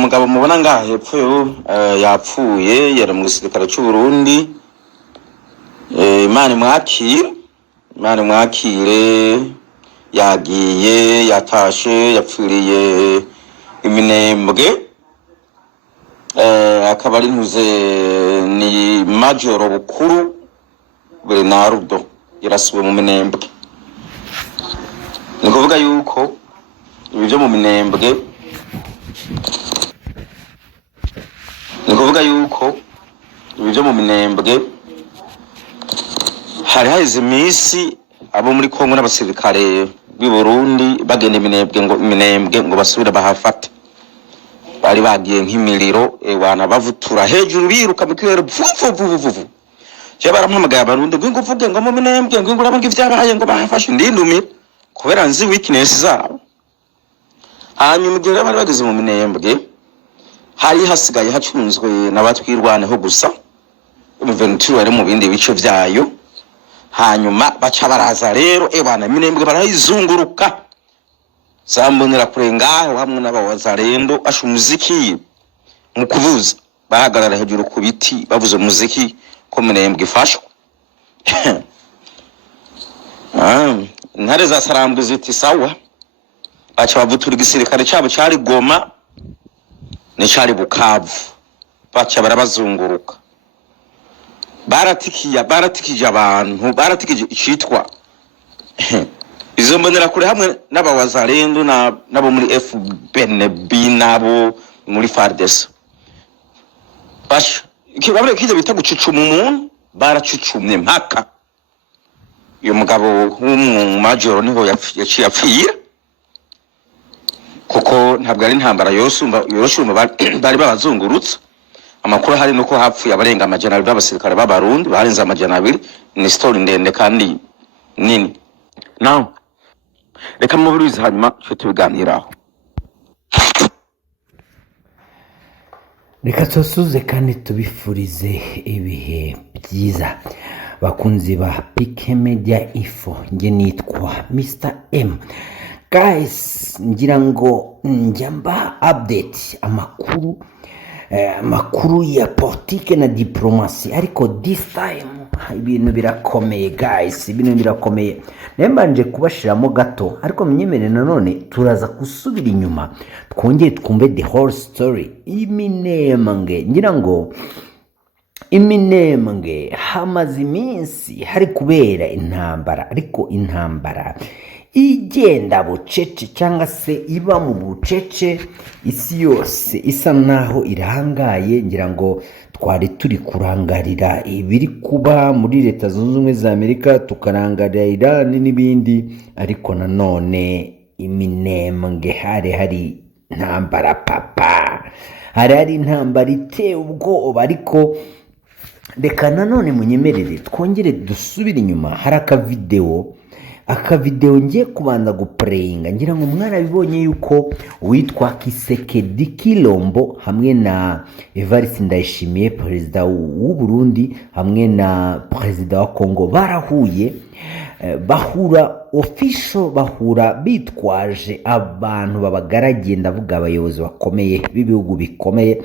mugabo mubona ngaha hepfo yapfuye yari mu gisirikare cy'u Burundi. Imana mwakire yagiye yatashe yapfiriye Iminembwe. Akaba ari ntuze ni Majoro Bukuru Bernardo yarasiwe mu Minembwe. Ni kuvuga yuko ibi byo mu Minembwe hari haize iminsi abo muri Kongo n'abasirikare b'i Burundi bagenda Minembwe ngo basubire bahafate. Bari bagiye nk'imiriro wana bavutura hejuru biruka mu kirere vuvu. Je barampamagaye abarundi ngo uvuge ngo mu Minembwe ngo urabanga ivyabaye ngo bahafashe ndindumira kubera nzi weakness zabo. Hanyuma igihe bari bageze mu Minembwe hari hasigaye hacunzwe n'abatwirwaneho gusa Ventura wari mu bindi bice vyayo. Hanyuma baca baraza rero bana Minembwe barayizunguruka zambonera kurengaho hamwe n'abawazarendo asha umuziki mu kuvuza bahagarara hejuru ku biti bavuze umuziki ko Minembwe ifashwe. Ntare za Sarambwe ziti sawa baca bavutura igisirikare cyabo cyari Goma ne cyari Bukavu baca barabazunguruka baratikije abantu baratikije icitwa izo mbonera kure hamwe n'abawazarendo nabo muri FBNB nabo muri FARDC basha ikibabure kije bita gucucuma umuntu baracucumye mpaka uyu mugabo w'umumajoro niho yaciye apfira kuko ntabwo ari intambara yoshumba bari babazungurutse. Amakuru hari nuko hapfuye abarenga amajana 2 b'abasirikare b'abarundi barenze amajana 2. Ni story ndende kandi nini. Now reka mubirize hanyuma cyo tubiganiraho. Reka tusuze kandi tubifurize ibihe byiza bakunzi ba PK Media Info. Nge nitwa Mr M. Guys, ngira ngo njamba update amakuru ya politike na diplomasi, ariko this time ibintu birakomeye guys, ibintu birakomeye. Nembanje kubashiramo gato, ariko mnyemere nanone turaza kusubira inyuma twongeye twumve the whole story. Iminembwe, ngira ngo Iminembwe hamaze iminsi hari kubera intambara, ariko intambara igenda bucece cyangwa se iba mu bucece. Isi yose isa naho irahangaye, ngira ngo twari turi kurangarira ibiri kuba muri Leta Zunze Ubumwe za Amerika, tukarangarira Iran n'ibindi, ariko nanone Iminembwe hari intambara papa, hari intambara iteye ubwoba. Ariko reka nanone munyemerere twongere dusubira inyuma. Hari akavideo ngiye kubanza guplayinga, ngira ngo mwarabibonye yuko witwa Kisekedi Kilombo hamwe na Evariste Ndayishimiye perezida w'u Burundi hamwe na perezida wa Kongo barahuye, bahura official, bahura bitwaje abantu babagaragiye, ndavuga abayobozi bakomeye b'ibihugu bikomeye.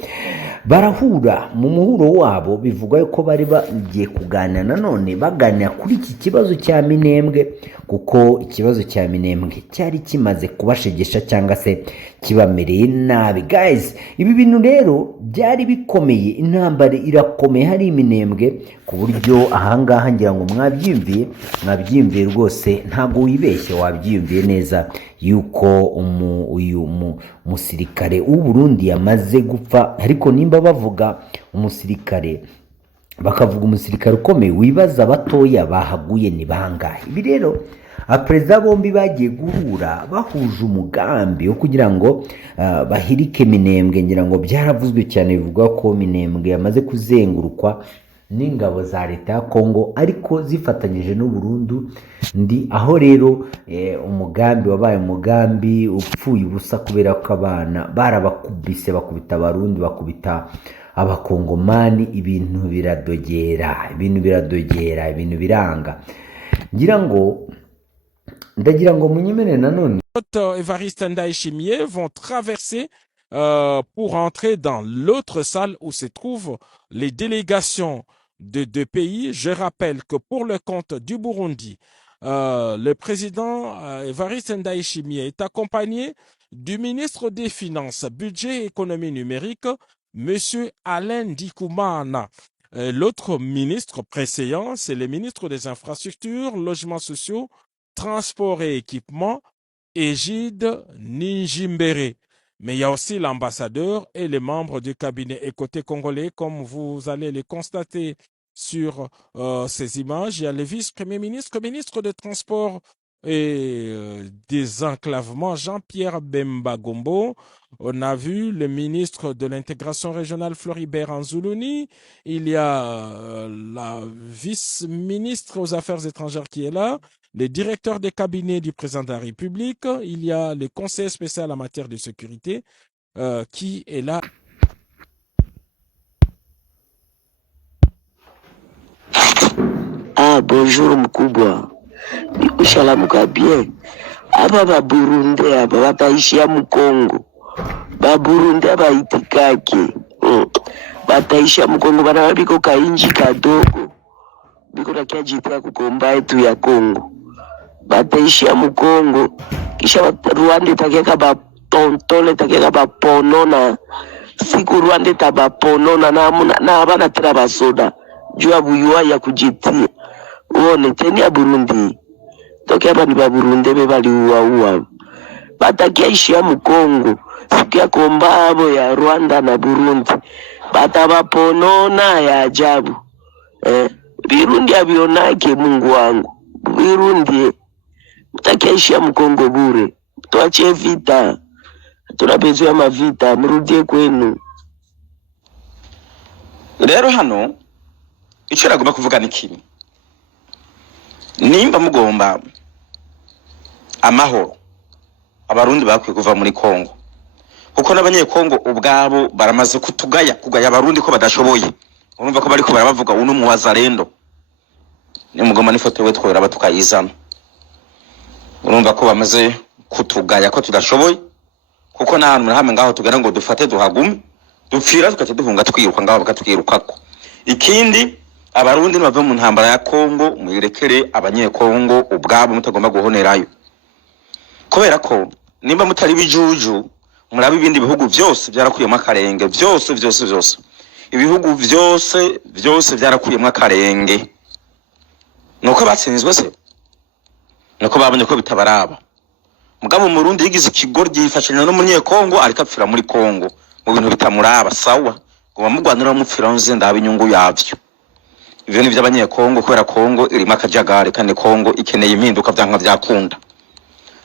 Barahura mu muhuro wabo, bivuga yuko bari bagiye kuganira nanone baganira kuri iki kibazo cya Minembwe, kuko ikibazo cya Minembwe cyari kimaze kubashegesha cyangwa se kibamereye nabi. Guys, ibi bintu rero byari bikomeye, intambara irakomeye hari Minembwe ku buryo ahangaha ngira ngo mwabyimviye rwose, ntago wibeshye, wabyiyumviye neza yuko uyu musirikare w'u Burundi yamaze gupfa. Ariko nimba bavuga umusirikare bakavuga umusirikare ukomeye, wibaza abatoya bahaguye ni bangahe. Ibi rero abaperezida bombi bagiye guhura bahuje umugambi wo kugira ngo bahirike Minembwe. Ngira ngo byaravuzwe cyane, bivuga ko Minembwe yamaze kuzengurukwa n'ingabo za Leta ya Kongo, ariko zifatanyije n'u Burundi. Aho rero umugambi wabaye umugambi upfuye ubusa, kubera ko abana barabakubise, bakubita abarundi, bakubita abakongomani, ibintu biradogera, ibintu biranga. Ndagira ngo munyemerere nanone Evariste Ndayishimiye vont traverser pour entrer dans l'autre salle où se trouvent les délégations de deux pays. Je rappelle que pour le compte du Burundi, le président Evariste Ndayishimiye est accompagné du ministre des Finances, Budget et Économie numérique, Monsieur Alain Dikoumana. L'autre ministre précédent, c'est le ministre des Infrastructures, Logements sociaux, Transport et Équipement, Égide Ninjimbere. Mais il y a aussi l'ambassadeur et les membres du cabinet. Et côté congolais, comme vous allez le constater sur ces images, il y a le vice-premier ministre, ministre des Transports et désenclavement, Jean-Pierre Bemba Gombo. On a vu le ministre de l'intégration régionale, Floribert Anzoulouni. Il y a la vice-ministre aux Affaires étrangères qui est là, le directeur des cabinets du président de la République. Il y a le conseiller spécial en matière de sécurité qui est là. Ah, bonjour mkubwa. Ushalamuka bien. Aba ba Burundi aba bataishia Mkongo. Ba Burundi aba itikake. Bataishia Mkongo bana biko kainji kadogo. Biko takia jitia kukomba yetu ya Kongo. Bataishia Mkongo. Kisha Rwanda takieka ba tontole takieka ba ponona. Siku Rwanda taba ponona na abana tira basoda. Jua buyua ya kujitia. Uone teni ya Burundi. Toki hapa ni ba Burundi bebali uwa. Batakia ishi ya Mkongo. Siku ya kombabo ya Rwanda na Burundi. Batabaponona ya ajabu. Birundi abionake Mungu wangu. Birundi. Mtakia ishi ya Mkongo bure. Tuachie vita. Tunapezo ya mavita. Mrudie kwenu. Rero hano icyo nagomba kuvuga ni kimwe. Nimba mugomba amahoro, abarundi bakwiye kuva muri Kongo, kuko n'abanyekongo ubwabo baramaze kugaya abarundi ko badashoboye. Urumva ko bariko barabavuga uno mu wazalendo, ni mugomba n'ifoto we twera tukayizana. Urumva ko bamaze kutugaya ko tudashoboye, kuko nta hantu hamwe ngaho tugera ngo dufate duhagume dupfira tukace duhunga twiruka ngaho bakatwirukako. Ikindi abarundi bava mu ntambara ya Kongo muyirekere abanyekongo ubwabo mutagomba guhonerayo, kubera ko nimba mutari bijuju murabe ibindi bihugu byose byarakuyemo akarenge, byose ibihugu byose byarakuyemo akarenge. Nuko batsinzwe se, nuko babonye ko bitabaraba. Mugabo mu Burundi yigize ikigoryi yifashanya no munyekongo ariko apfira muri Kongo mu bintu bitamuraba. Sawa ngo bamugwanira mupfira nze ndaba inyungu yavyo. Ivyo ni by'abanyekongo, kubera Kongo irimo akajagare kandi Kongo ikeneye impinduka byanka byakunda.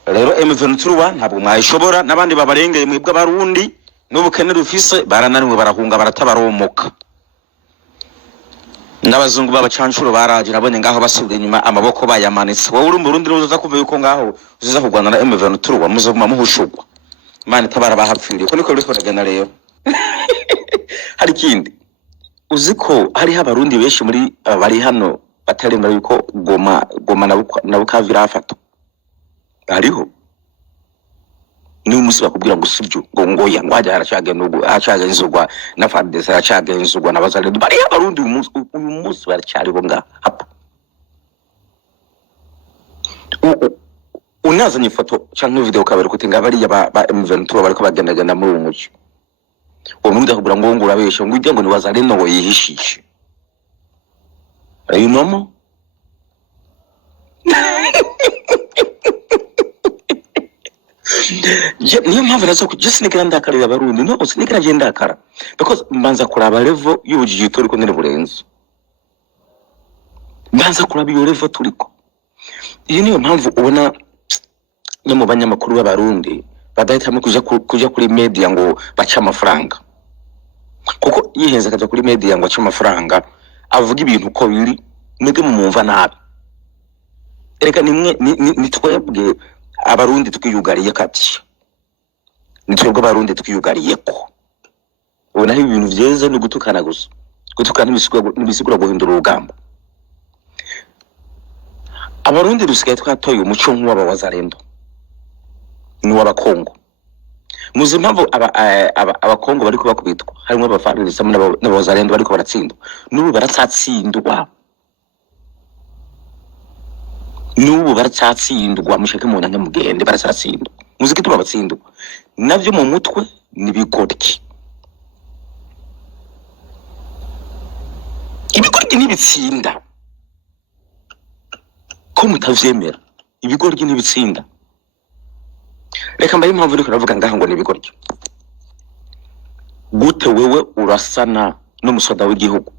Rero M23 ntabwo mwayishobora, n'abandi babarengeye mwebwe abarundi n'ubukene rufise barananiwe barahunga baratabaromoka. N'abazungu babacanshuro baraje nabonye ngaho basubira inyuma amaboko bayamanitse. Wowe uri mu Burundi uza kuva yuko ngaho uza kugwana na M23 muzoguma muhushugwa. Imana itabara bahapfiriye ko niko riko ragana rero. Hari kindi uziko hari abarundi benshi muri bari hano bataremera yuko Goma na Bukavu irafatwa. Hariho ni umusi bakubwira ngo sibyo ngo ya ngwaje haracagenzurwa na FARDC haracagenzurwa n'abazalendo. Bari abarundi uyu munsi baracyari bo ngaha hapa. Unazanye ifoto cyangwa video kabari kutinga bari ba M23 bariko bagendagenda muri uwo mucyo. Uwo muntu akubwira ngo urabesha ngo ujye ngo ni wazalendo ngo yihishishe. Ayo nomo niyo mpamvu nazo just nikira ndakara abarundi no sinikira je ndakara because mbanza kuraba level y'ubujiji turiko nene burenzo. Mbanza kuraba iyo level turiko. Iyo niyo mpamvu ubona no mu banyamakuru b'abarundi badahitamo kuja kuri media ngo baca amafaranga, kuko yihenze akaja kuri media ngo aca amafaranga avuga ibintu uko biri mwebwe mumumva nabi. Ereka nimwe nitwebwe abarundi twiyugariye kati, nitwebwe abarundi twiyugariye ko ubona aho ibintu vyeze no gutukana gusa, gutukana n'ibisigura guhindura urugamba. Abarundi dusigaye twatoye umuco nk'uw'abazalendo n'uw'abakongo. muzi impamvu abakongo bariko bakubitwa harimo abafaransa n'abazarendo bariko baratsindwa n'ubu baracyatsindwa mushake mu ntange mugende baracyatsindwa muziki tuba batsindwa navyo mu mutwe nibigoryi ibigoryi nibitsinda ko mutavyemera ibigoryi nibitsinda reka mbaye impamvu niko navuga ngaho ngo nibigoryi gute wewe urasana n'umusoda w'igihugu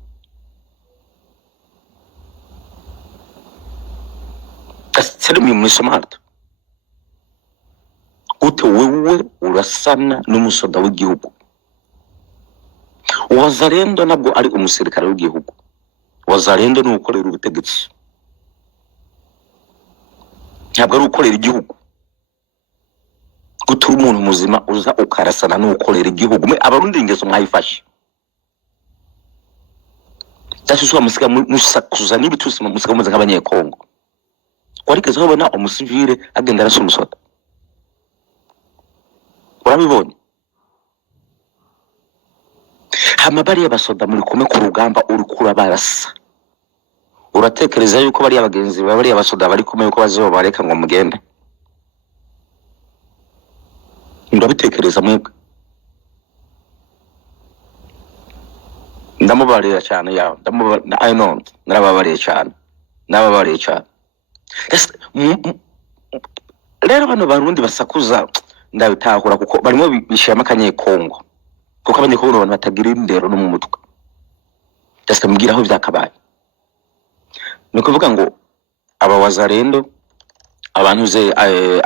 Tell me smart. Gute wewe urasana n'umusoda w'igihugu wazarendo nabwo ari umusirikare w'igihugu wazarendo ni ukorera ubutegetsi ntabwo ari ukorera igihugu gutura umuntu muzima uza ukarasana n'ukorera igihugu abarundi ingeso mwayifashe cyashuswa musika musakuza n'ibitusi musika muze nk'abanyekongo warigeze babona umusivile agenda arasa umusoda urabibonye hamabari y'abasoda muri kumwe ku rugamba uri kura barasa uratekereza yuko bari abagenzi bari abasoda bari kumwe yuko bazo bareka ngo mugende ndabitekereza mwebwe ndamubarira cyane yawe I know narababariye cyane rero bano barundi basakuza ndabitahura kuko barimo bishama kanyekongo kuko abanyekongo abantu batagira indero no mu mutwe just mbwira aho byakabaye ni kuvuga ngo aba wazarendo abantu ze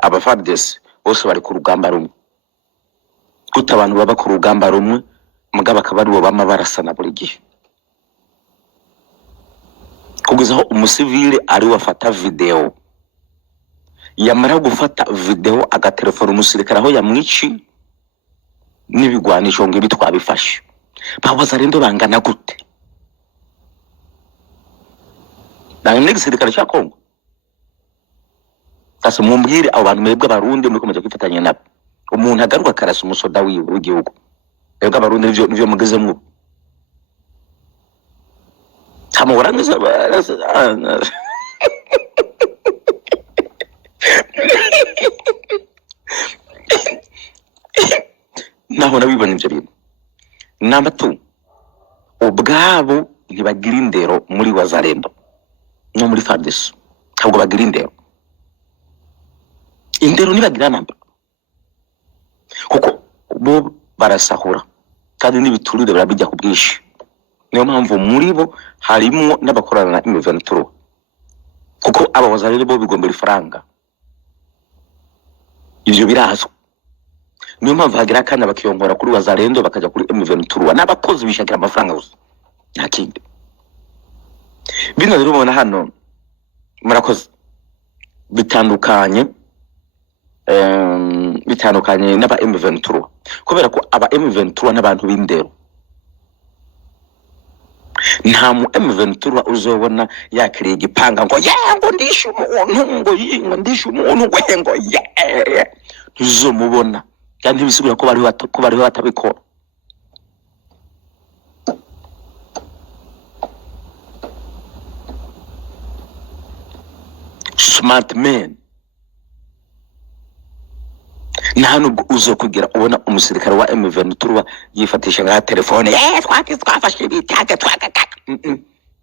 aba FARDC bose bari ku rugamba rumwe gute abantu baba ku rugamba rumwe mugaba akaba aribo bama barasana buri gihe kugeza aho umusivile ari wafata video yamara gufata video agatelefona umusirikare aho yamwici n'ibigwanisho ngo ibi twabifashe babaza rendo bangana gute nangene gisirikare cya Kongo sasa mumbwire abo bantu mwebwe abarundi muri komeje kwifatanya nabo umuntu agaruka karasa umusoda w'igihugu mwebwe abarundi nivyo mugezemwo tamurangiza naho nabibona ivyo bintu n'amatu ubwabo ntibagira indero muri wazarendo no muri FARDC ntabwo bagira indero nibagira namba kuko bo barasahura kandi n'ibiturire barabijya ku bwishi niyo mpamvu muri bo harimo n'abakorana na M23 kuko aba wazarendo bo bigombera ifaranga ivyo birazwe niyo mpamvu hagira kana bakiyongora kuri wazarendo bakaja kuri M23 n'abakozi bishakira amafaranga gusa nakindi bino rero mubona hano murakoze bitandukanye n'aba M23 kubera ko aba M23 n'abantu b'indero nta mu M23 uzobona yakiriye igipanga ngo ngo ndishe umuntu ngo ndishe umuntu ngo ntuzomubona kandi bisigura ko bari batabikora smart man nahano uzokugira ubona umusirikare wa M23 yifatisha nka telefone twafashe ibitaka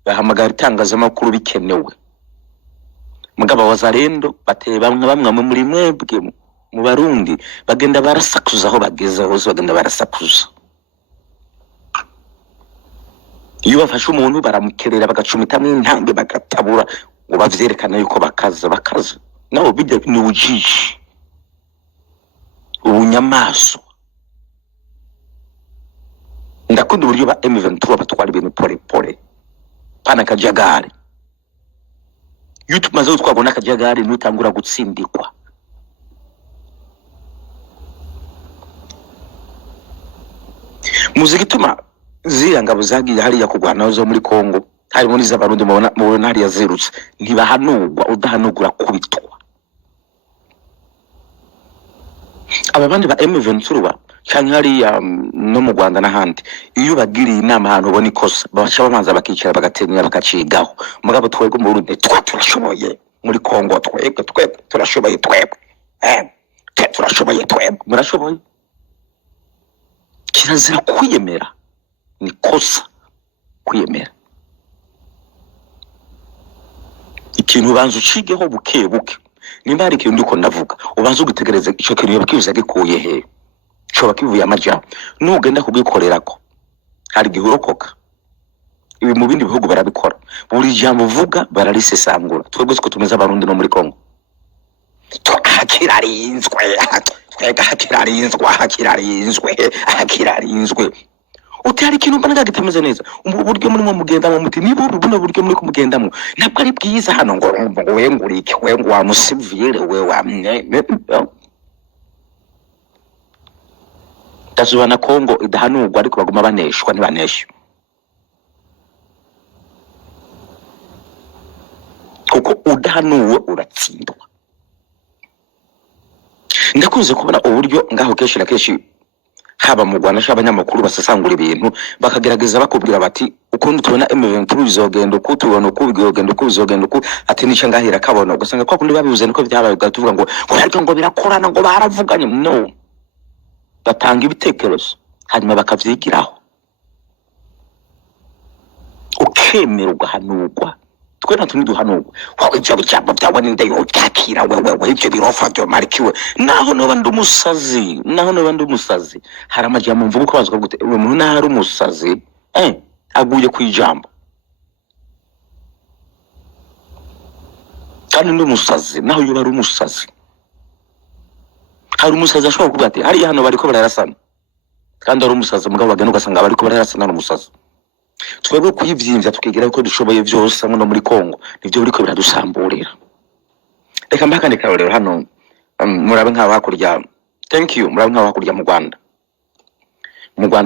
bahamagara itangazamakuru bikenewe mugaba wazarendo bateye bamwe muri mwebwe mu barundi bagenda barasakuza aho bageze hose bagenda barasakuza iyo bafashe umuntu baramukerera bagacumitamo intambwe bagatabura ngo bavyerekana yuko bakaza nabo bijya ni ujiji ubunyamaso ndakunda uburyo ba M23 batwara ibintu pole pana kajagari YouTube maze twabona akajagari n'utangura gutsindikwa muziki tuma ziyangabo zagiye hariya kugwana zo muri Kongo harimo n'iz'abarundi mubona hariya zirutse ntibahanurwa udahanugura kubitwa ababandi ba M23 cyangwa hari no mu Rwanda n'ahandi iyo bagiriye inama ahantu ubona ikosa babaca bamanza bakicara bagatenira bakacigaho mugabo twego mu Burundi turashoboye muri Kongo twebwe turashoboye twebwe turashoboye twebwe murashoboye kirazira kwiyemera ni kosa kwiyemera ikintu ubanza ucigeho buke buke nimba hari ikintu ndiko ndavuga ubanza ugitegereze ico kintu yabakivuze gikuye he cyo bakivuye amaja nugenda kugikorerako hari gihurokoka ibi mu bindi bihugu barabikora buri jambo uvuga bararisesangura twebwe siko tumeze abarundi no muri Kongo hakirarinzwe utari kintu mbana gitemeze neza uburyo muri mu mugendamo muti nibo buno buryo muri kumugendamo ntabwo ari bwiza hano ngo wengurike wengu wa musivile we wa tazubana Kongo idahanurwa ariko baguma baneshwa ntibanesha kuko udahanuwe uratsindwa ndakunze kubona uburyo ngaho keshi na keshi haba mu Rwanda cy'abanyamakuru basasangura ibintu bakagerageza bakubwira bati ukundi tubona M23 bizogenda uko tubona uko bizogenda uko ati nice ngahira kabona ugasanga kwa kundi babivuze niko byabaye tuvuga ngo ariko ngo birakorana ngo baravuganye no batanga ibitekerezo hanyuma bakavyigiraho ukemera ugahanurwa twe natuni duhanurwa wawe ibyo bicyapa byawe ninde yo cyakira wewe ibyo birofa byo marikiwe naho no bandi umusazi hari amajyamo mvuga ko bazwa gute umuntu nahari umusazi aguye kwijambo kandi ndi umusazi naho yo bari umusazi hari umusazi ashobora kuvuga ati hari hano bariko bararasana kandi ari umusazi mugabo bagana ugasanga bariko bararasana n'umusazi twebwe kuyivyimvya tukigira ko dushoboye byose no muri Kongo nivyo biriko biradusamburira reka mbakane karorero hano murabe nk'aho hakurya thank you murabe nk'aho hakurya mu Rwanda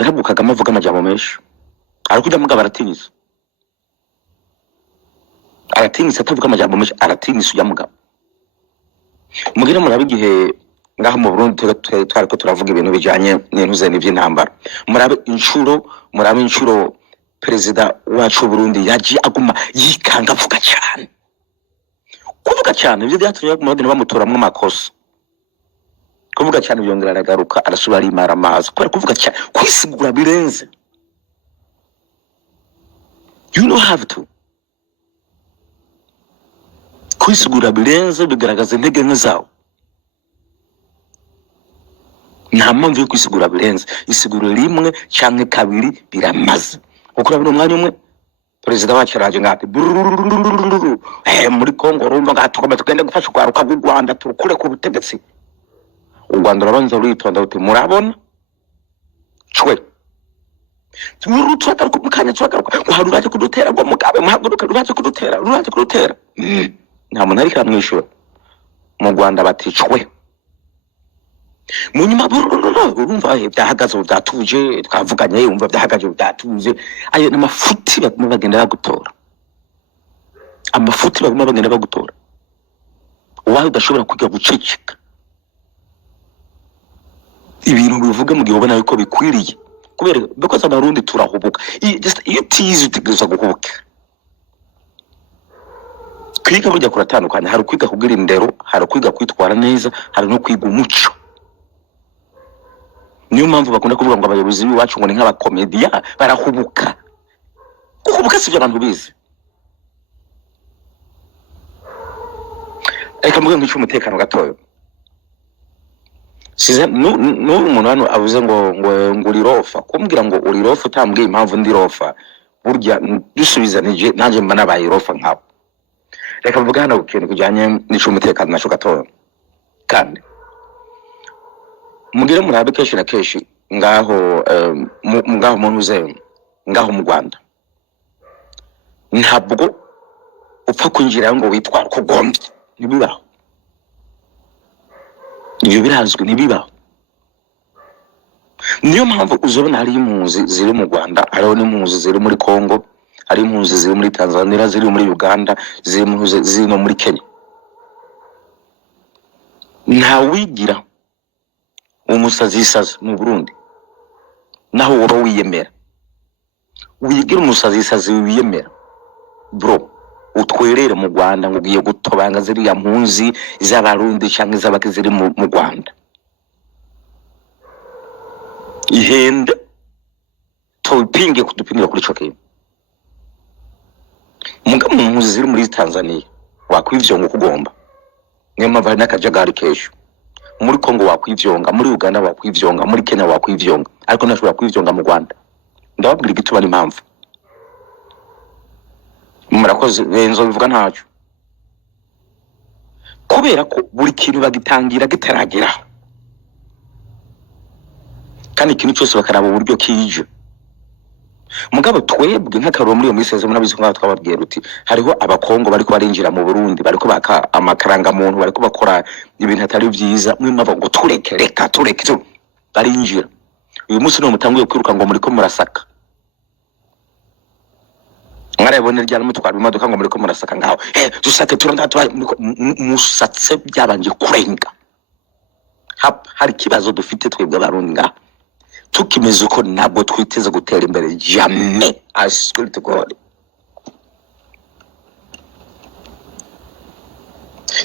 habukaga amavuga amajambo menshi ariko mugabo aratinyisa atavuga amajambo menshi aratinyisa ujya mugabo mugira murabe igihe ngaho mu Burundi twariko turavuga ibintu bijanye n'intuze n'ivy'intambara murabe inshuro Perezida wacu Burundi yaji aguma yikanga avuga cyane ibyo byatumye baguma bamutoramwe amakosa kuvuga cyane byongera aragaruka arasubira arimara amazi kubera kuvuga cyane kwisigura birenze you don't have to kwisigura birenze bigaragaza intege nke zawe nta mpamvu yo kwisigura birenze isiguro rimwe cyangwa kabiri biramaze ukura bino mwanya umwe Perezida wacu araje ngati muri Kongo rumva ngatukoma tugende gufasha kwaruka bw'u Rwanda turukure ku butegetsi u Rwanda rabanza ruritonda uti murabona cwe turutaka kumukanya twagaruka uharuraje kudutera ngo mugabe muhaguruka ruraje kudutera nta muntu ari kamwishura mu Rwanda baticwe munyuma urumva byahagaze byatuje twavuganye umva byahagaje byatuje ayo n'amafuti bagenda bagutora wawe udashobora kujya guceceka ibintu bivuga mu gihe ubona yuko bikwiriye kubera because abarundi turahubuka iyo tizi utegereza guhubuka kwiga burya kuratandukanye hari kwiga kugira indero hari kwiga kwitwara neza hari no kwiga umuco niyo mpamvu bakunda kuvuga ngo abayobozi b'iwacu ngo ni nk'abakomediya barahubuka kuhubuka sivyo abantu bize reka mvuge ngo umutekano gatoyo size umuntu hano avuze ngo urirofa kumbwira ngo urirofa utambwiye impamvu ndi rofa burya dusubizanije nanjye mba nabaye rofa nkabo reka mvuge hano ikintu kujyanye n'umutekano naco gatoyo kandi mugire murabe keshi na keshi ngaho muntu uze ngaho mu Rwanda ntabwo upfa kwinjira ngo witwara kugombye nibibaho ibyo birazwi nibibaho niyo mpamvu uzobona hari impunzi ziri mu Rwanda hariho n'impunzi ziri muri Kongo hari impunzi ziri muri Tanzania ziri muri Uganda ziri no muri Kenya nta wigira umusazi isazi mu Burundi naho woba wiyemera wigira umusazi isazi wiyemera bro utwerere mu Rwanda ngo ugiye gutobanga ziriya mpunzi z'abarundi cyangwa iz'abaki ziri mu Rwanda ihende topinge kudupingira kuri choke muga mu mpunzi ziri muri Tanzania wakwivyonga kugomba niyo mpamvu hari n'akajagari kesho muri Kongo wakwivyonga muri Uganda wakwivyonga muri Kenya wakwivyonga ariko ntashobora kwivyonga mu Rwanda ndababwira igituba n'impamvu murakoze benzo bivuga ntacyo kubera ko buri kintu bagitangira gitaragera kandi ikintu cyose bakaraba uburyo kije mugabo twebwe nk'akaroro muri iyo miseze munabizi ko twababwiye ruti hariho abakongo bariko barinjira mu Burundi bariko baka amakaranga muntu bariko bakora ibintu atari byiza mwimava ngo tureke barinjira uyu munsi no mutanguye kwiruka ngo muri ko murasaka mwarabone ryana mutwara imodoka ngo muri ko murasaka ngaho dusake turanda musatse byabanje kurenga hari kibazo dufite twebwe abarundi ngaho tukimeze uko ntabwo twiteze gutera imbere jamais I swear to God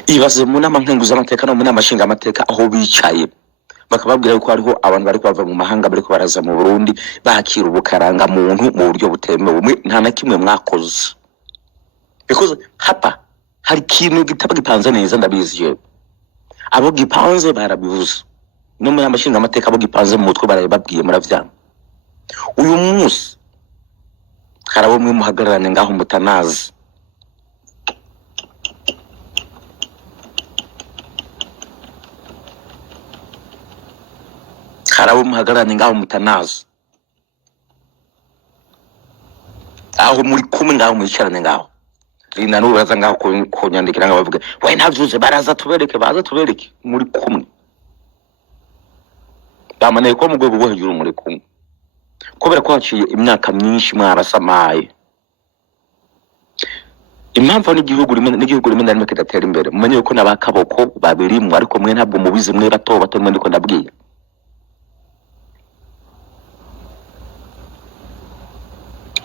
ibaze mu nama nkenguzamateka no mu nama nshingamateka aho bicaye bakababwira ko hariho abantu bari bava mu mahanga bari ko baraza mu Burundi bakira ubukaranga muntu mu buryo butemewe nta na kimwe mwakoze because hapa hari kintu gitaba gipanze neza ndabizi je abo gipanze barabivuze no muri amashinga amateka abo gipanze mu mutwe barababwiye muravyanga uyu munsi karabo mwe muhagararane ngaho mutanazi karabo muhagararane ngaho mutanazi aho muri kumwe ngaho mwicarane ngaho rina n'uraza ngaho ko nyandikira ngo bavuge we ntavyuze baraza tubereke muri kumwe bamane ko mu rwego rwo hejuru muri kumwe kubera ko haciye imyaka myinshi mwarasamaye impamvu n'igihugu rimwe na rimwe kidatera imbere mumenye ko nabakaboko babirimwe ariko mwe ntabwo mubizi mwe bato mwe ndiko ndabwiye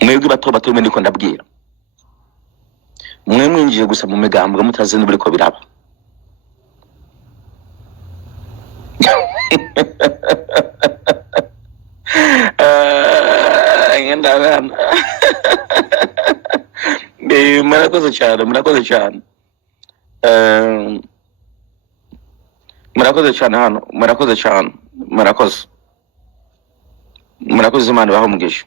mwebwe bato mwe ndiko ndabwira mwe mwinjiye gusa mu migambwe mutazi n'uburi ko biraba ngenda murakoze cyane hano murakoze Imana baho mugisha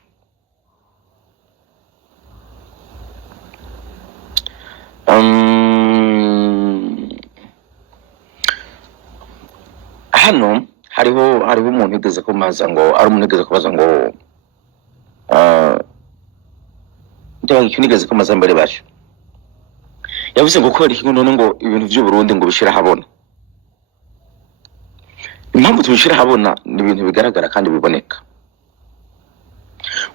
hano hariho umuntu yigeze kumaza ngo ari umuntu yigeze kubaza ngo ndabona ikintu yigeze kumaza mbere bacu yavuze ngo kubera ikintu none ngo ibintu by'u Burundi ngo bishira habona impamvu tubishira habona ni ibintu bigaragara kandi biboneka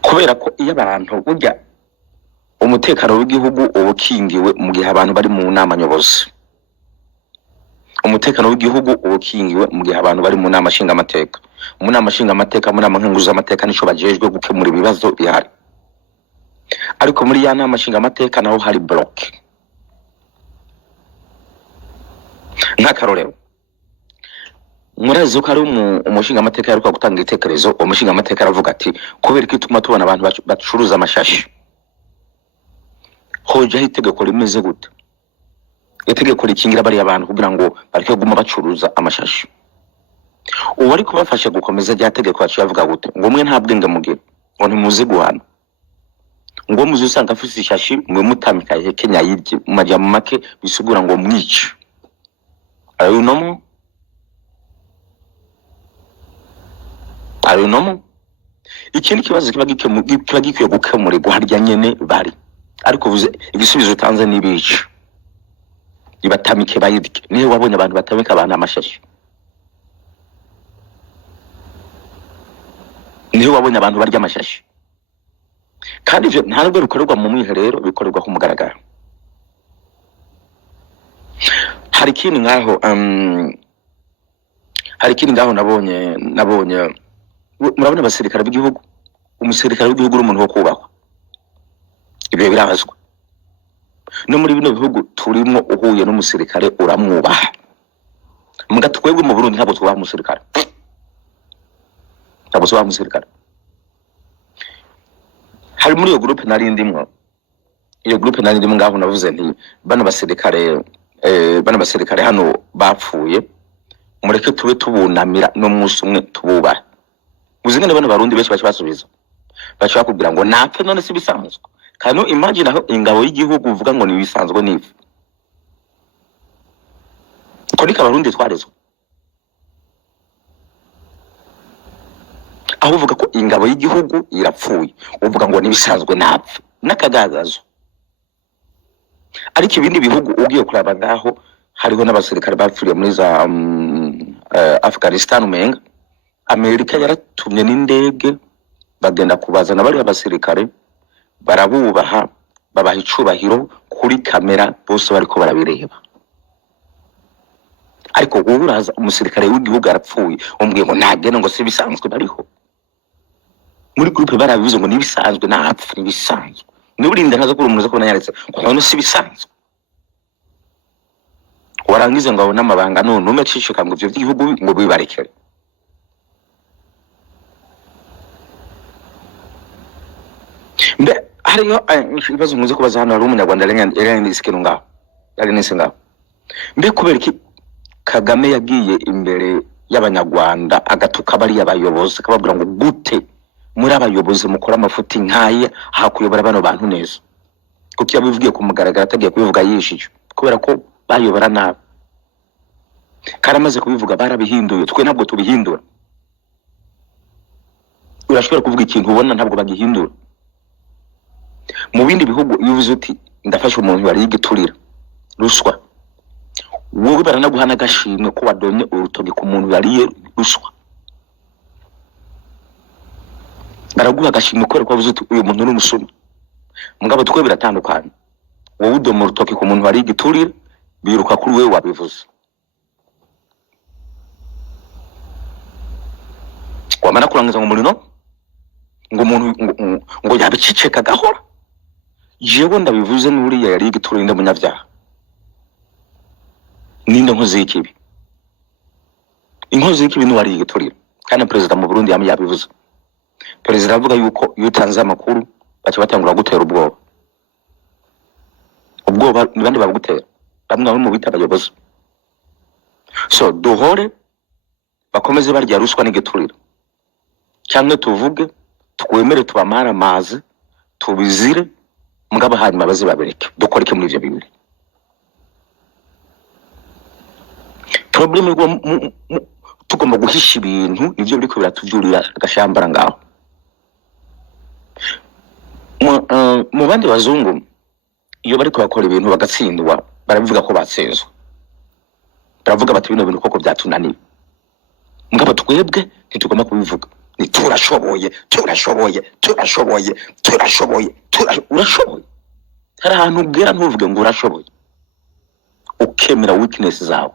kubera ko iyo abantu burya umutekano w'igihugu ubukingiwe mu gihe abantu bari mu nama nyobozi umutekano w'igihugu ubukingiwe mu gihe abantu bari mu nama nshinga amateka mu nama nshinga amateka mu nama nkenguza amateka nico bajejwe gukemura ibibazo bihari ariko muri ya nama nshinga amateka naho hari block nk'akarorero murazi ko ari umushinga amateka yaruka gutanga itekerezo umushinga amateka aravuga ati kubera ko ituma tubona abantu bacuruza amashashi hoje itegeko rimeze gute itegeko rikingira bari abantu kugira ngo bareke guma bacuruza amashashi ubu ari kubafasha gukomeza rya tegeko yacu yavuga gute ngo mwe nta bwenge mugira ngo ntimuzi guhana ngo muzi usanga afite ishashi mwe mutamika Kenya yirye mu majyamo make bisugura ngo mwice ayo nomo ikindi kibazo kiba gikwiye gukemurirwa harya nyene bari ariko vuze igisubizo utanze nibice ibatamike bayirye nihe wabonye abantu batamika abantu amashashi nihe wabonye abantu barya amashashi kandi ivyo ntabwo bikorerwa mu mwiherero bikorerwa ku mugaragaro hari kintu ngaho ikindi ngaho nabonye murabona abasirikare b'igihugu, umusirikare w'igihugu umuntu wo kubahwa, ibyo birazwi no muri bino bihugu turimo. Uhuye n'umusirikare uramwubaha, mbwa twebwe mu Burundi ntabwo twubaha umusirikare, ntabwo twubaha umusirikare. Hari muri iyo groupe nari ndimwo, ngaho navuze nti bana basirikare hano bapfuye, mureke tube tubunamira no munsi umwe tububaha. Uzingene bana Barundi benshi basubiza bashaka kugira ngo napfe none si bisanzwe. Kano imagine aho ingabo y'igihugu uvuga ngo ni bisanzwe nifu ko rika Barundi twarezwe, aho uvuga ko ingabo y'igihugu irapfuye uvuga ngo ni bisanzwe napfe nakagagazo. Ariko ibindi bihugu ugiye kuraba ngaho hariho n'abasirikare bapfiriye muri za Afghanistan. Umenga Amerika yaratumye n'indege bagenda kubazana bari abasirikare, barabubaha, babaha icubahiro kuri kamera, bose bariko barabireba. Ariko wowe uraza umusirikare w'igihugu arapfuye umbwiye ngo ntagenda ngo si bisanzwe. Bariho muri groupe barabivuze ngo ni bisanzwe, napfa ni bisanzwe. Nuburinda ntaza kuri umuza ko nayaretse ko none si bisanzwe. Warangize ngo abona amabanga none umecishika ngo ivyo by'igihugu ngo bibarekere. Mbe hariyo ibibazo muze kubaza hano, hari umunyarwanda yaranisikeno ngaho, mbe kubera iki Kagame yagiye imbere y'abanyarwanda agatuka bari abayobozi akababwira ngo gute muri abayobozi mukora amafuti nkaya hakuyobora bano bantu neza? Kuko yabivugiye ku mugaragaro, atagiye kubivuga yishije kubera ko bayobora nabi. Karamaze kubivuga barabihinduye, twe ntabwo tubihindura. Urashobora kuvuga ikintu ubona ntabwo bagihindura. Mu bindi bihugu iyo uvuze uti ndafasha umuntu wari yigiturira ruswa, wowe baranaguhana agashimwe ko wadonye urutoki ku muntu yariye ruswa, baraguha agashimwe ko wavuze uti uyu muntu ni umusuma. Mugabo twe biratandukanye, wowe udoma urutoki ku muntu wari yigiturira biruka kuri wewe wabivuze. Wamana kurangiza ngo murino ngo umuntu ngo yabiciceka gahora. Jewe ndabivuze n'uriya yari yigiturira inde munyavyaha ninde nkoze ikibi, inkoze ikibi n'uwari yigiturira. Kandi president mu Burundi yabivuze. President avuga yuko iyo utanze amakuru baca batangura gutera ubwoba. Ubwoba ni bandi babugutera, bamwe mu bita abayobozi. So duhore bakomeze barya ruswa n'igiturira, cyangwa tuvuge twemere tubamara amazi tubizire, mugabo hanyuma baze babireke dukora iki muri ivyo bibiri. Problem iko tugomba guhisha ibintu nivyo biriko biratuvyurira agashambara ngaho. Mu bandi bazungu iyo bariko bakora ibintu bagatsindwa barabivuga ko batsenzwe, baravuga bati bino bintu koko byatunaniye. Mugabo twebwe ntitugomba kubivuga, ni turashoboye. Urashoboye. Hari ahantu ubwira ntuvuge ngo urashoboye, ukemera weakness zawe.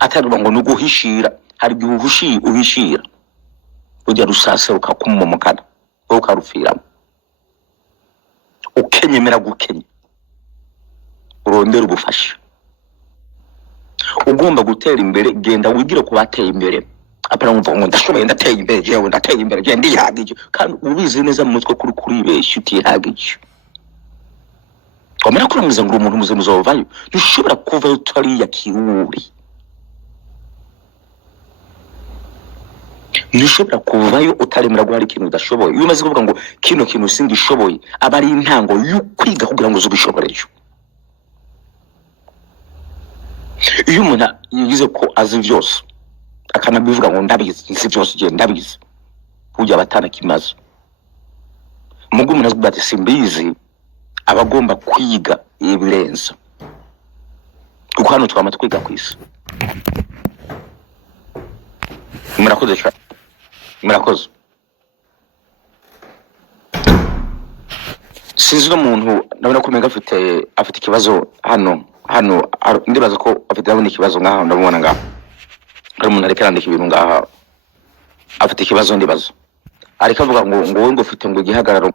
Atari ngo nuguhishira, hari gihe uhishira ujya rusase ukakumumukana ukarufiramo. Ukenyemera gukenye, urondera ubufasha. Ugomba gutera imbere, genda wigire ku bateye imbere. Apara ngo ndashoboye ndateye imbere, jewe ndateye imbere, je ndihagije. Kandi ubizi neza mu mutwe kuri besho utihagije. Wamera kurangiza ngo umuntu muze muzovayo, ntushobora kuvayo utari yakiruri. Ntushobora kuvayo utaremera guhari ikintu udashoboye. Iyo umaze kuvuga ngo kino kintu singishoboye, aba ari intango y'ukwiga kugira ngo uzubishoboreyo. Iyo umuntu yigize ko azi vyose akanabivuga ngo ndabizi, nzi vyose je ndabizi, kujya batana kimazo. Mugu umuntu avuga ati simbizi, abagomba kwiga ibirenza. Kuko hano twama twiga kwisi. Murakoze cyane. Murakoze. Sinzi n'umuntu ndabona ko menga afite ikibazo hano ndibaza ko afite ikibazo ngaho ndabona ngaho. hari umuntu ariko arandika ibintu ngaha afite ikibazo ndibazo ariko avuga ngo wowe ngo ufite ngo igihagararo